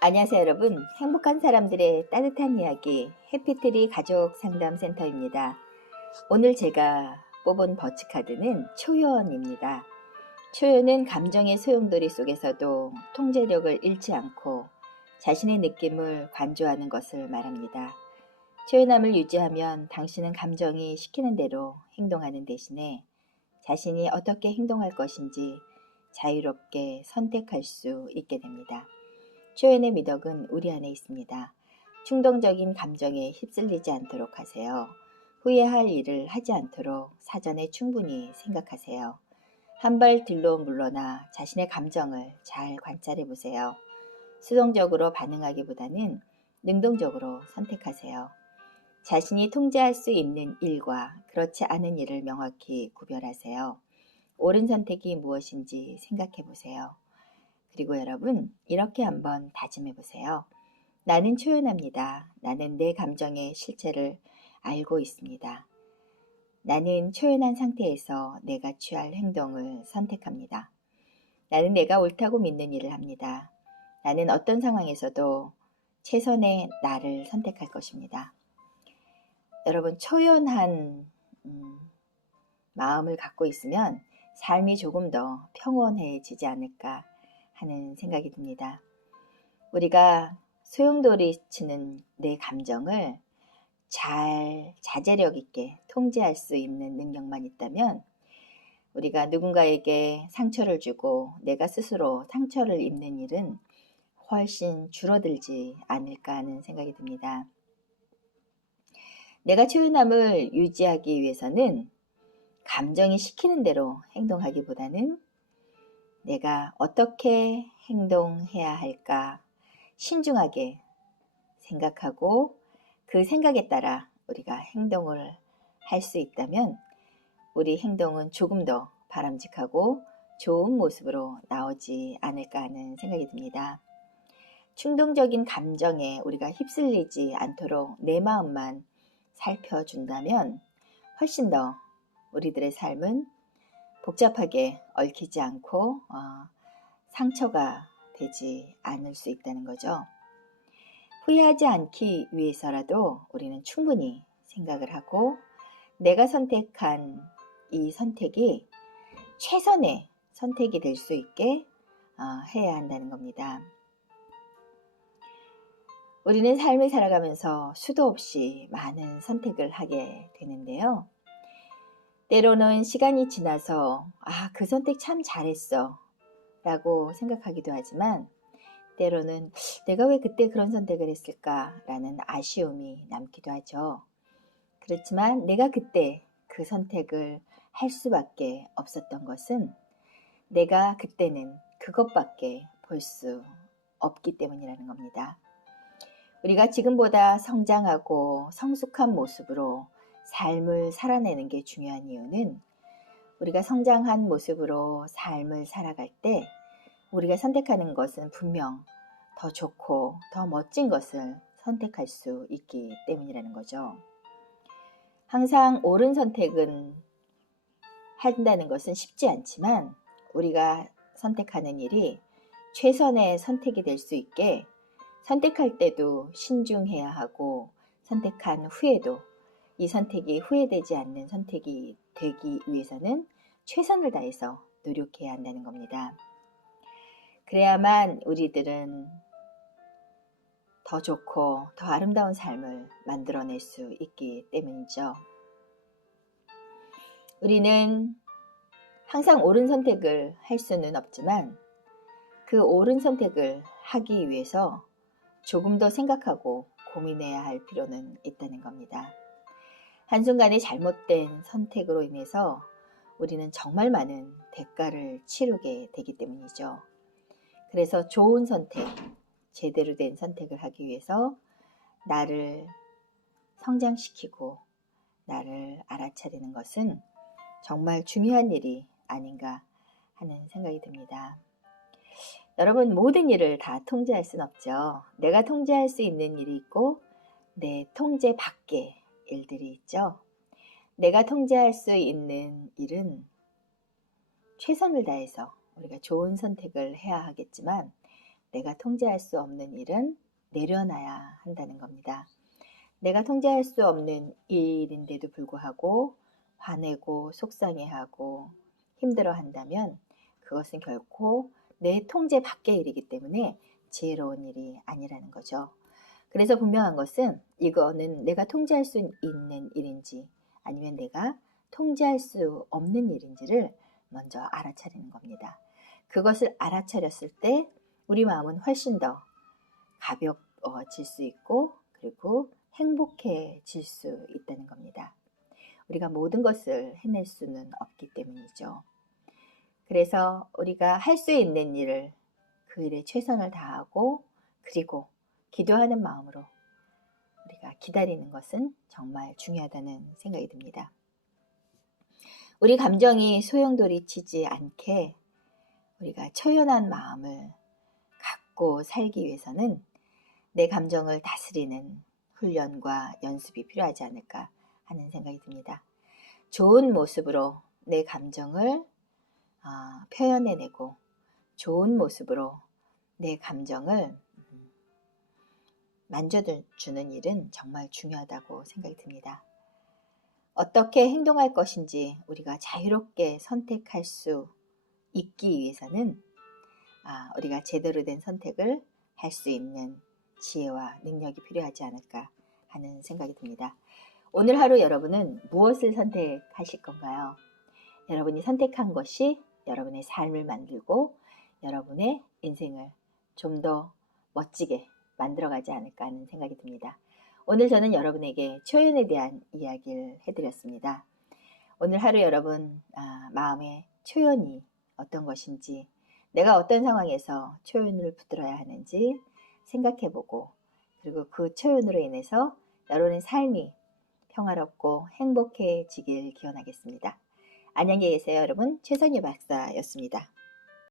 안녕하세요 여러분. 행복한 사람들의 따뜻한 이야기 해피트리 가족상담센터입니다. 오늘 제가 뽑은 버치카드는 초연입니다. 초연은 감정의 소용돌이 속에서도 통제력을 잃지 않고 자신의 느낌을 관조하는 것을 말합니다. 초연함을 유지하면 당신은 감정이 시키는 대로 행동하는 대신에 자신이 어떻게 행동할 것인지 자유롭게 선택할 수 있게 됩니다. 초연의 미덕은 우리 안에 있습니다. 충동적인 감정에 휩쓸리지 않도록 하세요. 후회할 일을 하지 않도록 사전에 충분히 생각하세요. 한 발 뒤로 물러나 자신의 감정을 잘 관찰해 보세요. 수동적으로 반응하기보다는 능동적으로 선택하세요. 자신이 통제할 수 있는 일과 그렇지 않은 일을 명확히 구별하세요. 옳은 선택이 무엇인지 생각해 보세요. 그리고 여러분, 이렇게 한번 다짐해 보세요. 나는 초연합니다. 나는 내 감정의 실체를 알고 있습니다. 나는 초연한 상태에서 내가 취할 행동을 선택합니다. 나는 내가 옳다고 믿는 일을 합니다. 나는 어떤 상황에서도 최선의 나를 선택할 것입니다. 여러분, 초연한 마음을 갖고 있으면 삶이 조금 더 평온해지지 않을까 하는 생각이 듭니다. 우리가 소용돌이치는 내 감정을 잘 자제력 있게 통제할 수 있는 능력만 있다면 우리가 누군가에게 상처를 주고 내가 스스로 상처를 입는 일은 훨씬 줄어들지 않을까 하는 생각이 듭니다. 내가 초연함을 유지하기 위해서는 감정이 시키는 대로 행동하기보다는 내가 어떻게 행동해야 할까 신중하게 생각하고 그 생각에 따라 우리가 행동을 할 수 있다면 우리 행동은 조금 더 바람직하고 좋은 모습으로 나오지 않을까 하는 생각이 듭니다. 충동적인 감정에 우리가 휩쓸리지 않도록 내 마음만 살펴준다면 훨씬 더 우리들의 삶은 복잡하게 얽히지 않고 상처가 되지 않을 수 있다는 거죠. 후회하지 않기 위해서라도 우리는 충분히 생각을 하고 내가 선택한 이 선택이 최선의 선택이 될 수 있게 해야 한다는 겁니다. 우리는 삶을 살아가면서 수도 없이 많은 선택을 하게 되는데요. 때로는 시간이 지나서 그 선택 참 잘했어 라고 생각하기도 하지만 때로는 내가 왜 그때 그런 선택을 했을까라는 아쉬움이 남기도 하죠. 그렇지만 내가 그때 그 선택을 할 수밖에 없었던 것은 내가 그때는 그것밖에 볼 수 없기 때문이라는 겁니다. 우리가 지금보다 성장하고 성숙한 모습으로 삶을 살아내는 게 중요한 이유는 우리가 성장한 모습으로 삶을 살아갈 때 우리가 선택하는 것은 분명 더 좋고 더 멋진 것을 선택할 수 있기 때문이라는 거죠. 항상 옳은 선택은 한다는 것은 쉽지 않지만 우리가 선택하는 일이 최선의 선택이 될 수 있게 선택할 때도 신중해야 하고 선택한 후에도 이 선택이 후회되지 않는 선택이 되기 위해서는 최선을 다해서 노력해야 한다는 겁니다. 그래야만 우리들은 더 좋고 더 아름다운 삶을 만들어낼 수 있기 때문이죠. 우리는 항상 옳은 선택을 할 수는 없지만 그 옳은 선택을 하기 위해서 조금 더 생각하고 고민해야 할 필요는 있다는 겁니다. 한순간의 잘못된 선택으로 인해서 우리는 정말 많은 대가를 치르게 되기 때문이죠. 그래서 좋은 선택, 제대로 된 선택을 하기 위해서 나를 성장시키고 나를 알아차리는 것은 정말 중요한 일이 아닌가 하는 생각이 듭니다. 여러분, 모든 일을 다 통제할 순 없죠. 내가 통제할 수 있는 일이 있고 내 통제 밖의 일들이 있죠. 내가 통제할 수 있는 일은 최선을 다해서 우리가 좋은 선택을 해야 하겠지만 내가 통제할 수 없는 일은 내려놔야 한다는 겁니다. 내가 통제할 수 없는 일인데도 불구하고 화내고 속상해하고 힘들어한다면 그것은 결코 내 통제 밖의 일이기 때문에 지혜로운 일이 아니라는 거죠. 그래서 분명한 것은 이거는 내가 통제할 수 있는 일인지 아니면 내가 통제할 수 없는 일인지를 먼저 알아차리는 겁니다. 그것을 알아차렸을 때 우리 마음은 훨씬 더 가벼워질 수 있고 그리고 행복해질 수 있다는 겁니다. 우리가 모든 것을 해낼 수는 없기 때문이죠. 그래서 우리가 할 수 있는 일을 그 일에 최선을 다하고 그리고 기도하는 마음으로 우리가 기다리는 것은 정말 중요하다는 생각이 듭니다. 우리 감정이 소용돌이치지 않게 우리가 처연한 마음을 갖고 살기 위해서는 내 감정을 다스리는 훈련과 연습이 필요하지 않을까 하는 생각이 듭니다. 좋은 모습으로 내 감정을 표현해내고 좋은 모습으로 내 감정을 만져주는 일은 정말 중요하다고 생각이 듭니다. 어떻게 행동할 것인지 우리가 자유롭게 선택할 수 있기 위해서는 우리가 제대로 된 선택을 할 수 있는 지혜와 능력이 필요하지 않을까 하는 생각이 듭니다. 오늘 하루 여러분은 무엇을 선택하실 건가요? 여러분이 선택한 것이 여러분의 삶을 만들고 여러분의 인생을 좀 더 멋지게 만들어가지 않을까 하는 생각이 듭니다. 오늘 저는 여러분에게 초연에 대한 이야기를 해드렸습니다. 오늘 하루 여러분 마음의 초연이 어떤 것인지 내가 어떤 상황에서 초연을 붙들어야 하는지 생각해보고 그리고 그 초연으로 인해서 여러분의 삶이 평화롭고 행복해지길 기원하겠습니다. 안녕히 계세요 여러분. 최선희 박사였습니다.